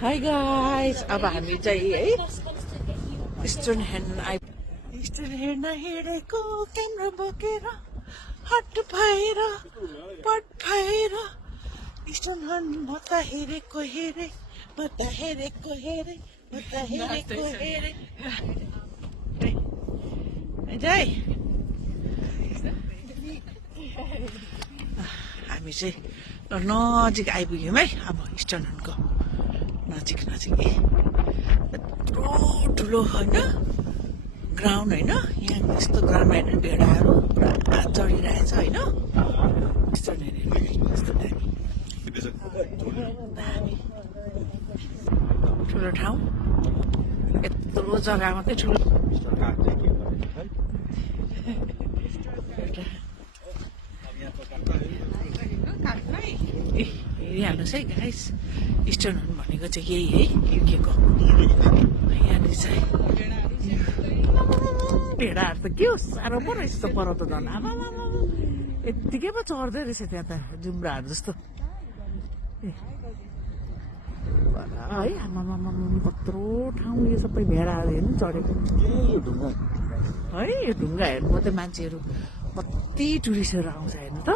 High guys, अब हामी चाहिँ है इस्टर्न हेर्न हिँडेको क्यामेरा बोकेर हट भएर पट भएर इस्टर्न हेर्न म त हेरेको हेरे म त हेरेको हेरे म त हेरेको हेरे जय हामी चाहिँ नजिक आइपुग्यौँ है। अब इस्टर्न हेर्नको नजिक यत्रो ठुलो होइन ग्राउन्ड होइन, यहाँ यस्तो ग्राउन्ड होइन, भेडाहरू पुरा चढिरहेछ होइन। इस्टर्न हेर्नु यस्तो दामी ठुलो ठाउँ, यत्रो जग्गा मात्रै ठुलो हेरिहाल्नुहोस् है गाइस। इस्टर्न भनेको चाहिँ यही है युकेको। यहाँनिर चाहिँ भेडाहरू त के हो, साह्रो पो रहेछ त पर त झन्। आमा यत्तिकै पो चढ्दै रहेछ त्यहाँ त जुम्राहरू जस्तो है। आमा कत्रो ठाउँ यो सबै भेडाहरू हेर्नु चढेको है। यो ढुङ्गा हेर्नु मात्रै मान्छेहरू कति टुरिस्टहरू आउँछ हेर्नु त।